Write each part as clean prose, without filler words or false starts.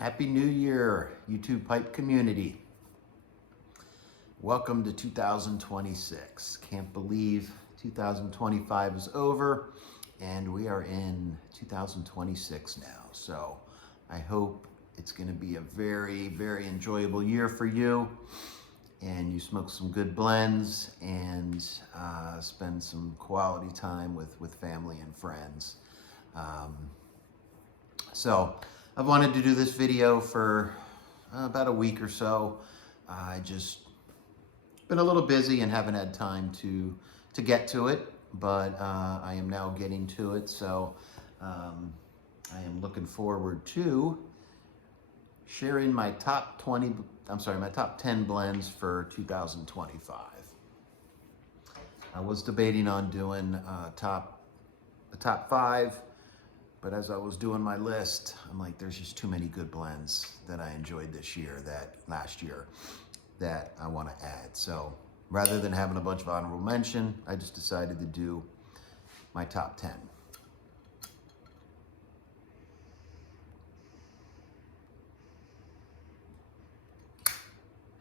Happy New Year, YouTube Pipe community. Welcome to 2026. Can't believe 2025 is over and we are in 2026 now. So I hope it's going to be a very, very enjoyable year for you and you smoke some good blends and spend some quality time with family and friends. So I've wanted to do this video for about a week or so. I just been a little busy and haven't had time to get to it, but I am now getting to it. So I am looking forward to sharing my top 10 blends for 2025. I was debating on doing the top 5. But as I was doing my list, I'm like, there's just too many good blends that I enjoyed last year that I want to add. So rather than having a bunch of honorable mention, I just decided to do my top 10.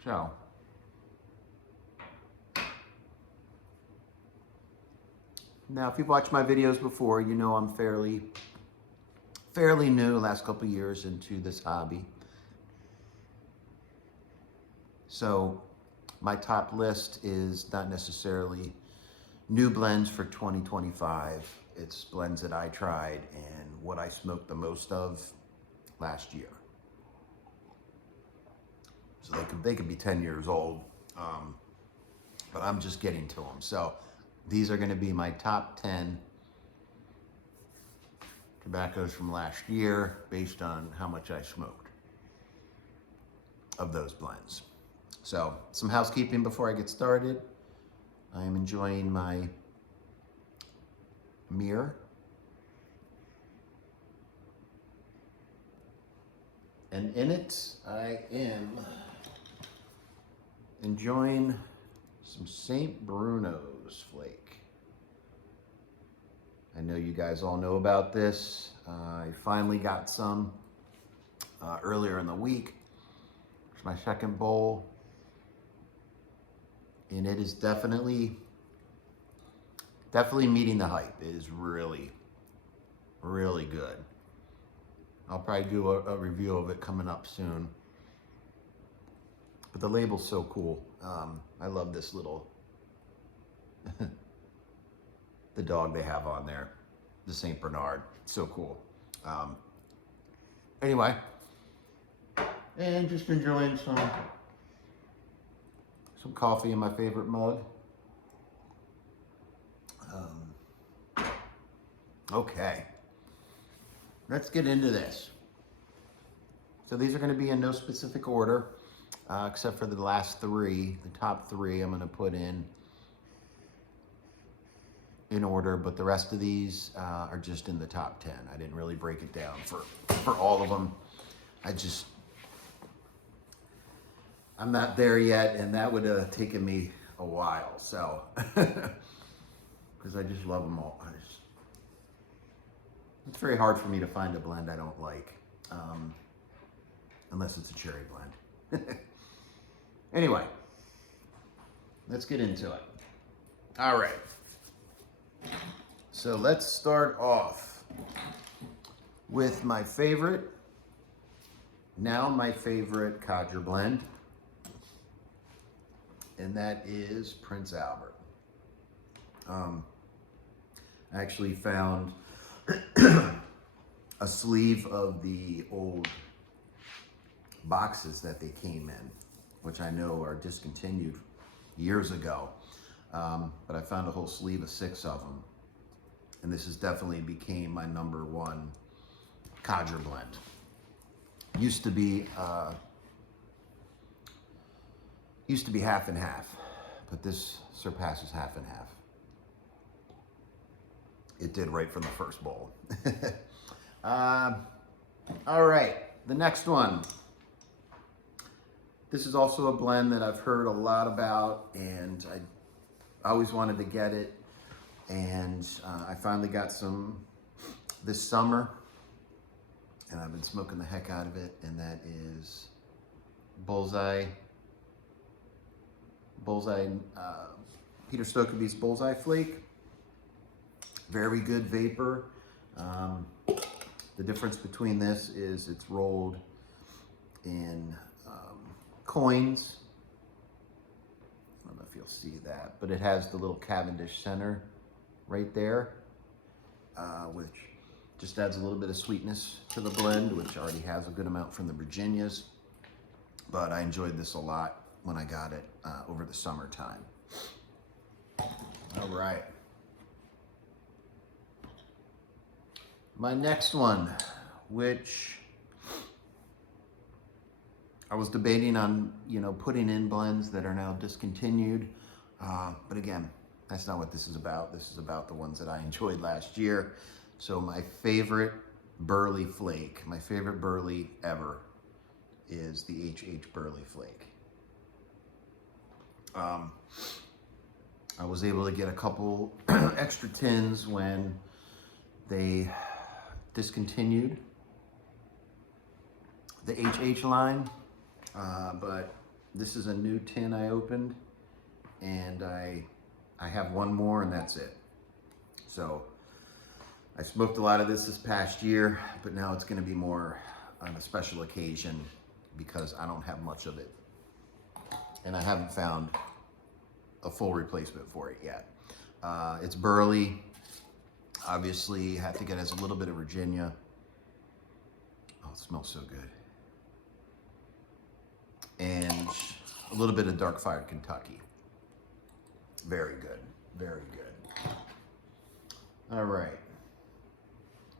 So now, if you've watched my videos before, you know I'm fairly new, last couple of years into this hobby. So my top list is not necessarily new blends for 2025. It's blends that I tried and what I smoked the most of last year. So they could be 10 years old, but I'm just getting to them. So these are going to be my top 10 tobaccos from last year based on how much I smoked of those blends. So some housekeeping before I get started. I am enjoying my mirror. And in it, I am enjoying some St. Bruno's Flake. I know you guys all know about this. I finally got some earlier in the week. It's my second bowl. And it is definitely meeting the hype. It is really, really good. I'll probably do a review of it coming up soon. But the label's so cool. I love this little the dog they have on there, the St. Bernard. It's so cool. Anyway, and just enjoying some coffee in my favorite mug. Okay, let's get into this. So these are going to be in no specific order, except for the last 3. The top 3 I'm going to put in order, but the rest of these are just in the top 10. I didn't really break it down for all of them. I'm not there yet, and that would have taken me a while, so, because I just love them all. It's very hard for me to find a blend I don't like, unless it's a cherry blend. Anyway, let's get into it. All right. So let's start off with my favorite Codger blend, and that is Prince Albert. I actually found a sleeve of the old boxes that they came in, which I know are discontinued years ago. But I found a whole sleeve of 6 of them. And this has definitely became my number 1 Codger blend. Used to be half and half, but this surpasses half and half. It did right from the first bowl. All right, the next one. This is also a blend that I've heard a lot about, and I always wanted to get it, and I finally got some this summer, and I've been smoking the heck out of it, and that is Bullseye, Peter Stokkebye's Bullseye Flake. Very good vapor. The difference between this is it's rolled in coins. I don't know if you'll see that, but it has the little Cavendish center right there, which just adds a little bit of sweetness to the blend, which already has a good amount from the Virginias. But I enjoyed this a lot when I got it over the summertime. All right. My next one, which I was debating on, putting in blends that are now discontinued. But again, that's not what this is about. This is about the ones that I enjoyed last year. So my favorite Burley Flake, my favorite Burley ever, is the HH Burley Flake. I was able to get a couple extra tins when they discontinued the HH line, but this is a new tin I opened, and I have one more, and that's it. So I smoked a lot of this past year, but now it's going to be more on a special occasion because I don't have much of it, and I haven't found a full replacement for it yet. It's Burley. Obviously, had to get as a little bit of Virginia. Oh, it smells so good. And a little bit of Dark Fired Kentucky. Very good, very good. All right.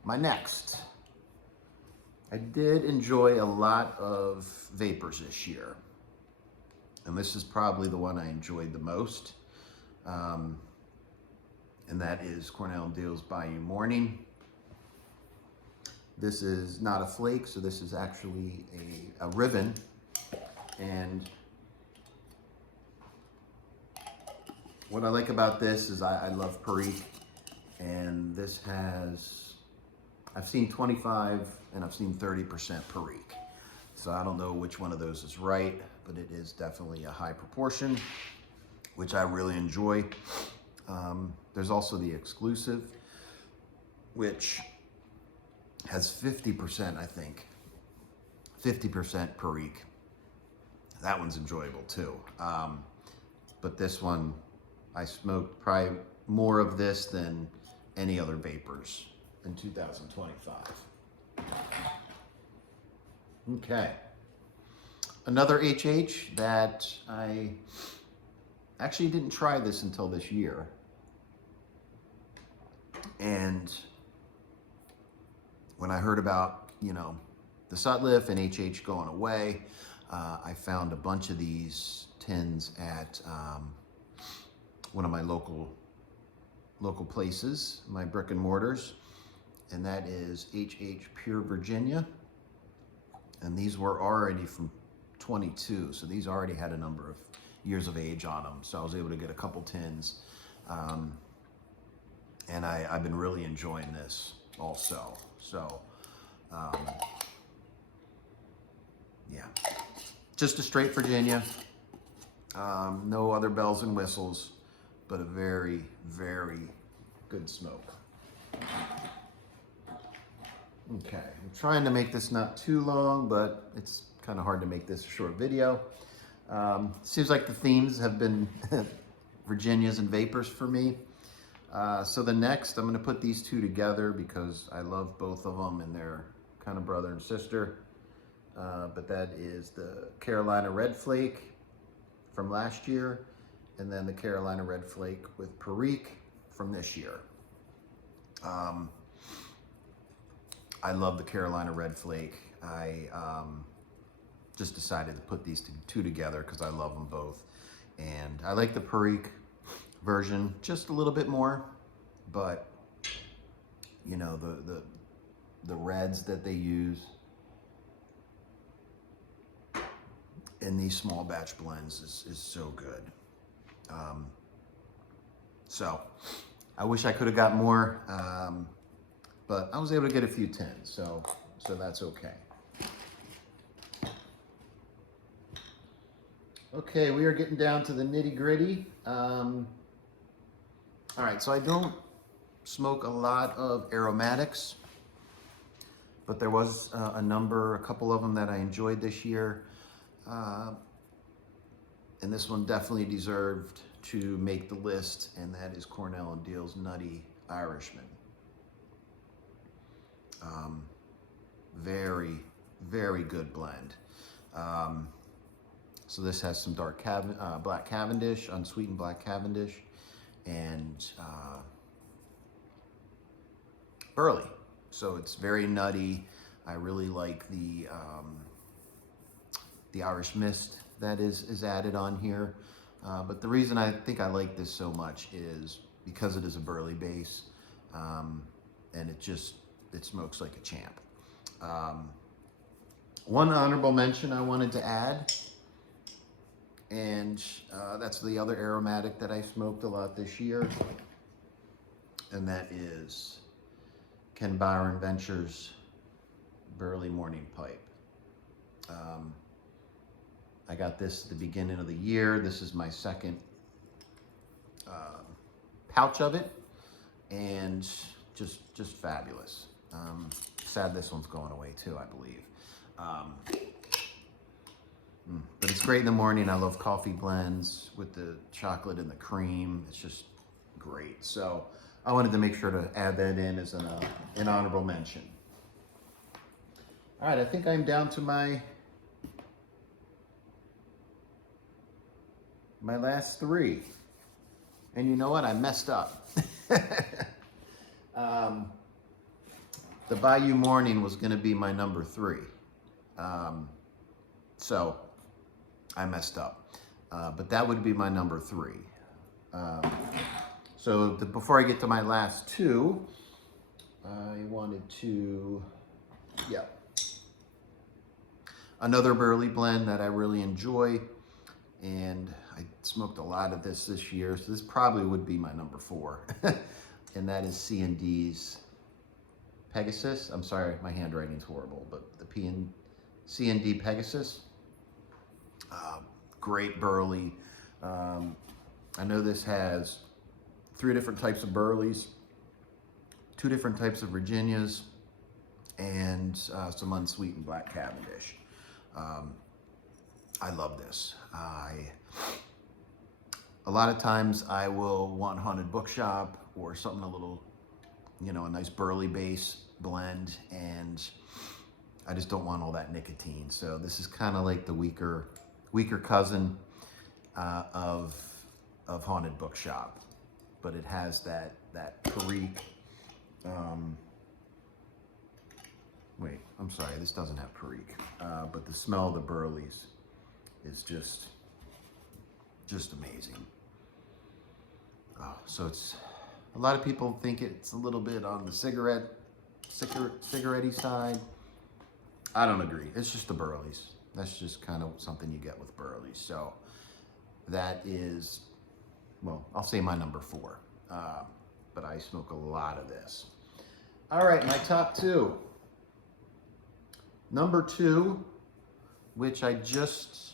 My next. I did enjoy a lot of vapors this year. And this is probably the one I enjoyed the most. And that is Cornell & Diehl's Bayou Morning. This is not a flake, so this is actually a ribbon. And what I like about this is I love Perique, and this has, I've seen 25 and I've seen 30% Perique. So I don't know which one of those is right, but it is definitely a high proportion, which I really enjoy. There's also the exclusive, which has 50%, I think, 50% Perique. That one's enjoyable too. But this one, I smoked probably more of this than any other vapors in 2025. Okay. Another HH that I actually didn't try this until this year. And when I heard about, the Sutliff and HH going away, I found a bunch of these tins at one of my local places, my brick and mortars, and that is HH Pure Virginia. And these were already from 22, so these already had a number of years of age on them. So I was able to get a couple tins. And I've been really enjoying this also. So, yeah, just a straight Virginia. No other bells and whistles, but a very, very good smoke. Okay, I'm trying to make this not too long, but it's kind of hard to make this a short video. Seems like the themes have been Virginias and vapors for me. So the next, I'm going to put these two together because I love both of them and they're kind of brother and sister. But that is the Carolina Red Flake from last year, and then the Carolina Red Flake with Perique from this year. I love the Carolina Red Flake. I just decided to put these two together because I love them both. And I like the Perique version just a little bit more, but the reds that they use in these small batch blends is so good. So I wish I could have got more, but I was able to get a few tins. So so that's okay. Okay, we are getting down to the nitty gritty. All right, so I don't smoke a lot of aromatics, but there was a couple of them that I enjoyed this year. And this one definitely deserved to make the list, and that is Cornell and Diehl's Nutty Irishman. Very, very good blend. So this has some black Cavendish, unsweetened black Cavendish, and burley. So it's very nutty. I really like the Irish mist that is added on here. But the reason I think I like this so much is because it is a burley base, and it smokes like a champ. One honorable mention I wanted to add, and that's the other aromatic that I smoked a lot this year, and that is Ken Byron Ventures Burley Morning Pipe. I got this at the beginning of the year. This is my second pouch of it, and just fabulous. Sad this one's going away too, I believe. But it's great in the morning. I love coffee blends with the chocolate and the cream. It's just great. So I wanted to make sure to add that in as an honorable mention. All right, I think I'm down to my last three. And you know what? I messed up. The Bayou Morning was going to be my number 3. So I messed up. But that would be my number 3. Before I get to my last 2, I wanted to, another burley blend that I really enjoy, and I smoked a lot of this year, so this probably would be my number 4, and that is C&D's Pegasus. I'm sorry, my handwriting's horrible, but the C&D Pegasus, great burley. I know this has 3 different types of burleys, 2 different types of Virginias, and some unsweetened black Cavendish. I love this. A lot of times I will want Haunted Bookshop or something a little, a nice burley base blend, and I just don't want all that nicotine. So this is kind of like the weaker cousin of Haunted Bookshop, but it has that Perique. Wait, I'm sorry, this doesn't have Perique, but the smell of the burleys is just amazing. So it's, a lot of people think it's a little bit on the cigarette-y side. I don't agree. It's just the burleys. That's just kind of something you get with burleys. So that is, well, I'll say my number 4. But I smoke a lot of this. All right, my top 2. Number 2, which I just,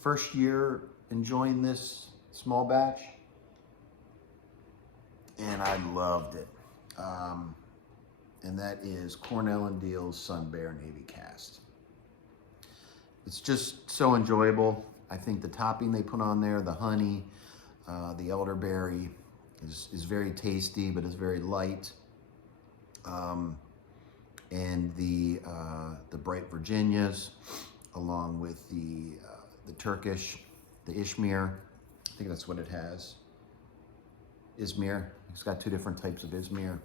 first year enjoying this small batch, and I loved it. And that is Cornell and Diehl's Sun Bear Navy Cast. It's just so enjoyable. I think the topping they put on there, the honey, the elderberry, is very tasty, but is very light. And the bright Virginias, along with the Turkish, the Izmir. I think that's what it has. Izmir. It's got 2 different types of Izmir.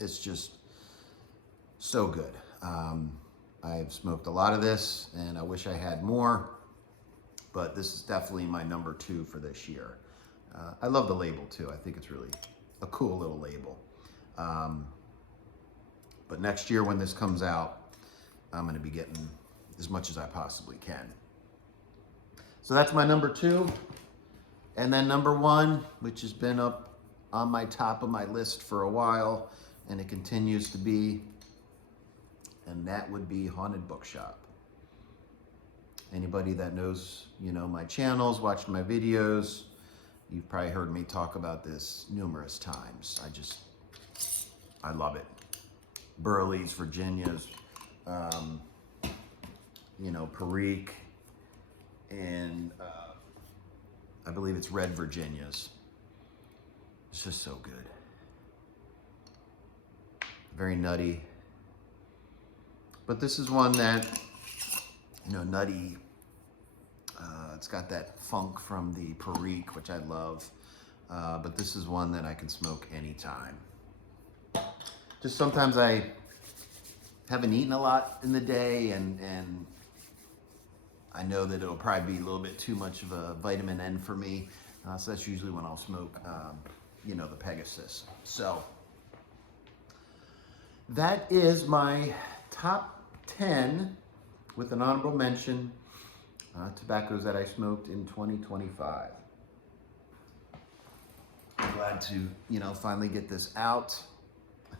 It's just so good. I've smoked a lot of this, and I wish I had more, but this is definitely my number 2 for this year. I love the label too. I think it's really a cool little label. But next year when this comes out, I'm going to be getting as much as I possibly can. So that's my number 2. And then number 1, which has been up on my top of my list for a while, and it continues to be, and that would be Haunted Bookshop. Anybody that knows, my channels, watched my videos, you've probably heard me talk about this numerous times. I love it. Burley's, Virginia's, Perique, and I believe it's Red Virginia's. It's just so good. Very nutty. But this is one that, nutty. It's got that funk from the Perique, which I love. But this is one that I can smoke anytime. Just sometimes I haven't eaten a lot in the day, and I know that it'll probably be a little bit too much of a vitamin N for me. So that's usually when I'll smoke, the Pegasus. So that is my top 10 with an honorable mention, tobaccos that I smoked in 2025. I'm glad to, finally get this out.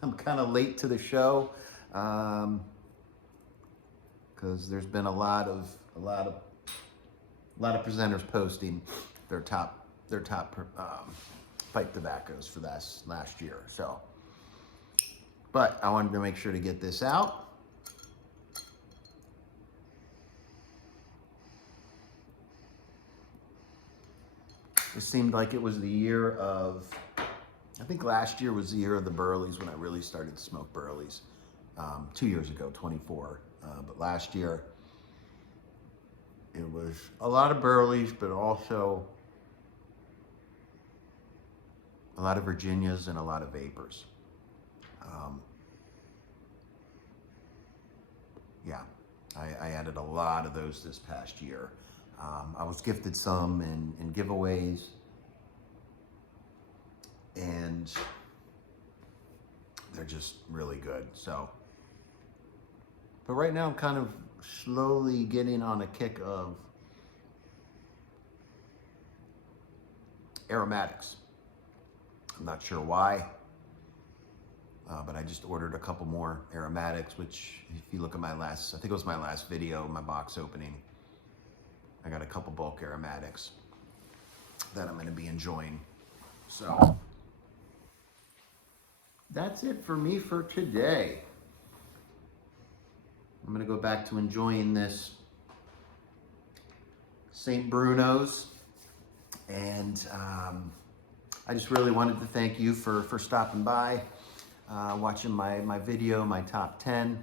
I'm kind of late to the show because there's been a lot of presenters posting their top pipe tobaccos for last year. So, but I wanted to make sure to get this out. It seemed like it was the year of, I think last year was the year of the Burleys when I really started to smoke Burleys. 2 years ago, 24. But last year, it was a lot of Burleys, but also a lot of Virginias and a lot of Vapors. Yeah, I added a lot of those this past year. I was gifted some in giveaways, and they're just really good. So, but right now I'm kind of slowly getting on a kick of aromatics. I'm not sure why, but I just ordered a couple more aromatics, which if you look at I think it was my last video, my box opening, I got a couple bulk aromatics that I'm going to be enjoying. So that's it for me for today. I'm going to go back to enjoying this St. Bruno's, and I just really wanted to thank you for stopping by, watching my video, my top 10,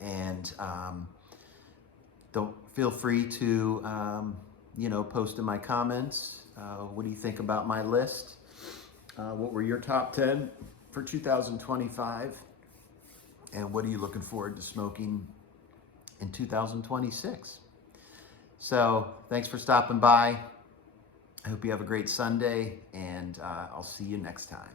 and don't feel free to post in my comments. What do you think about my list? What were your top 10 for 2025? And what are you looking forward to smoking in 2026? So thanks for stopping by. I hope you have a great Sunday, and I'll see you next time.